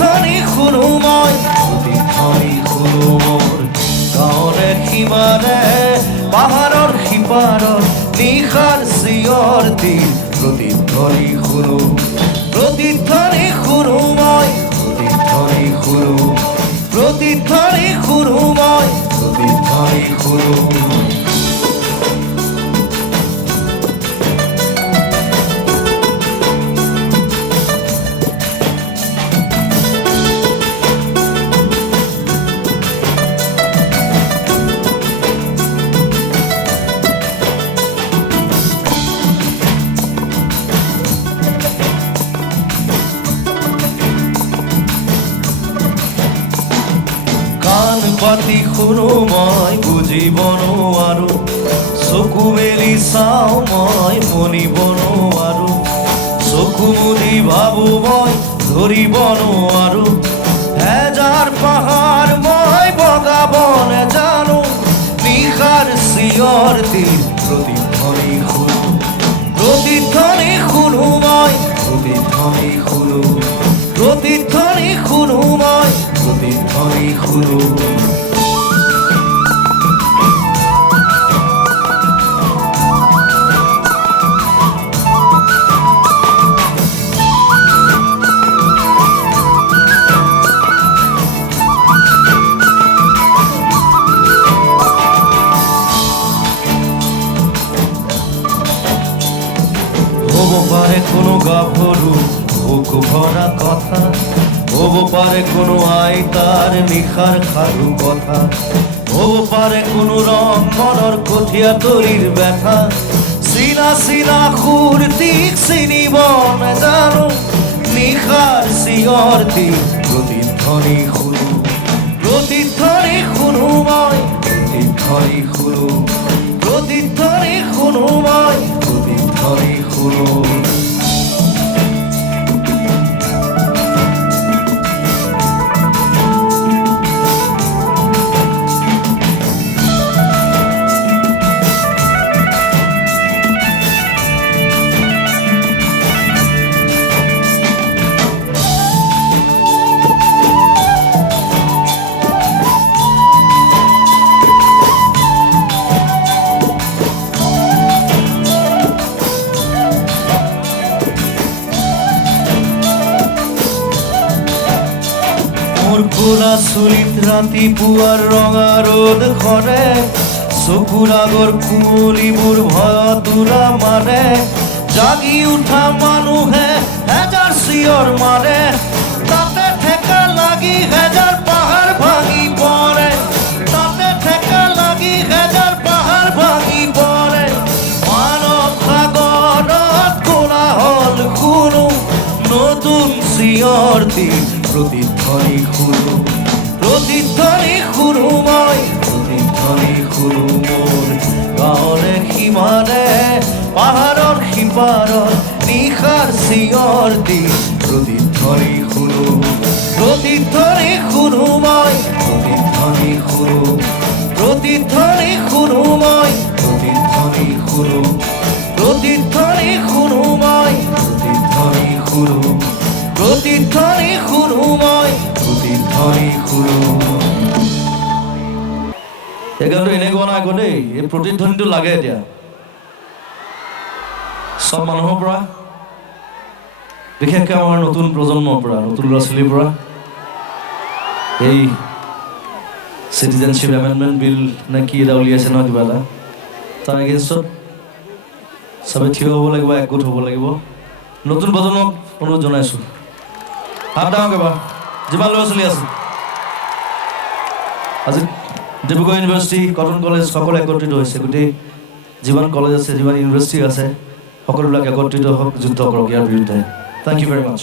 প্ৰতিধ্বনি শুনো মই, প্ৰতিধ্বনি শুনো মোৰ গাঁৱৰে সীমাৰে, পাহাৰৰ সিপাৰত নিশাৰ চিঞৰ তীৰ, প্ৰতিধ্বনি শুনো, প্ৰতিধ্বনি শুনো মই, প্ৰতিধ্বনি শুনো, প্ৰতিধ্বনি শুনো মই, প্ৰতিধ্বনি শুনো। পাতি শুনো মই বুজিব নোৱাৰো, চকু মেলি চাওঁ মই মনিব নোৱাৰো, চকু মুদি ভাবো মই ধৰিব নোৱাৰো, হেজাৰ পাহাৰ মই বগাব নেজানো, নিশাৰ চিঞৰ তীৰ, প্ৰতিধ্বনি শুনো, প্ৰতিধ্বনি শুনো মই, প্ৰতিধ্বনি শুনো, প্ৰতিধ্বনি শুনো মই, প্ৰতিধ্বনি শুনো। হ'ব পাৰে কোনো গাভৰু বুক ভৰা কথা, হ'ব পাৰে কোনো আইতাৰ নিশাৰ সাধু কথা, হ'ব পাৰে কোনো ৰং মনৰ কঠীয়া তলিৰ ব্যথা, চিনা চিনা সুৰ ঠিক চিনিব নেজানো, নিশাৰ চিঞৰ তীৰ, প্ৰতিধ্বনি শুনো, প্ৰতিধ্বনি শুনো মই, প্ৰতিধ্বনি শুনো, প্ৰতিধ্বনি শুনো মই, প্ৰতিধ্বনি শুনো। মোৰ কোলা চুলিত ৰাতিপুৱাৰ ৰঙা ৰ'দ সৰে, চকুৰ আগৰ কুঁৱলীবোৰ ভয়ত উৰা মাৰে, জাগি উঠা মানুহে হেজাৰ চিঞৰ মাৰে, তাতে ঠেকা লাগি হেজাৰ পাহাৰ ভাঙি পৰে, তাতে ঠেকা লাগি হেজাৰ পাহাৰ ভাঙি পৰে, মানৱ সাগৰত কোলাহল শুনো, নতুন চিঞৰ তীৰ, প্ৰতিধ্বনি শুনো, প্ৰতিধ্বনি শুনো মই, প্ৰতিধ্বনি শুনো মোৰ গাঁৱৰে সীমাৰে, পাহাৰৰ সিপাৰত নিশাৰ চিঞৰ তীৰ, প্ৰতিধ্বনি শুনো, প্ৰতিধ্বনি শুনো মই, প্ৰতিধ্বনি শুনো, প্ৰতিধ্বনি শুনো মই, প্ৰতিধ্বনি শুনো, প্ৰতিধ্বনি শুনো মই, প্ৰতিধ্বনি শুনো, প্ৰতিধ্বনি শুনো মই, প্ৰতিধ্বনি শুনো। এই গানটো এনেকুৱা নাই আকৌ দেই, এই প্ৰতিধ্বনিটো লাগে এতিয়া চব মানুহৰ পৰা, বিশেষকৈ আমাৰ নতুন প্ৰজন্মৰ পৰা, নতুন ল'ৰা ছোৱালীৰ পৰা। এই চিটিজেনশ্বিপ এমেণ্ডমেণ্ট বিল নে কি এটা উলিয়াইছে নহয় কিবা এটা, তাৰ এগেইনষ্টত চবে থিয় হ'ব লাগিব, একগোট হ'ব লাগিব। নতুন প্ৰজন্মক অনুৰোধ জনাইছোঁ, হাত ডাঙৰকৈ বা যিমান ল'ৰা ছোৱালী আছে আজি ডিব্ৰুগড় ইউনিভাৰ্চিটি, কটন কলেজ সকলো একত্ৰিত হৈছে, গোটেই যিমান কলেজ আছে, যিমান ইউনিভাৰ্চিটি আছে, সকলোবিলাক একত্ৰিত হওক, যুদ্ধ কৰক ইয়াৰ বিৰুদ্ধে। Thank you very much.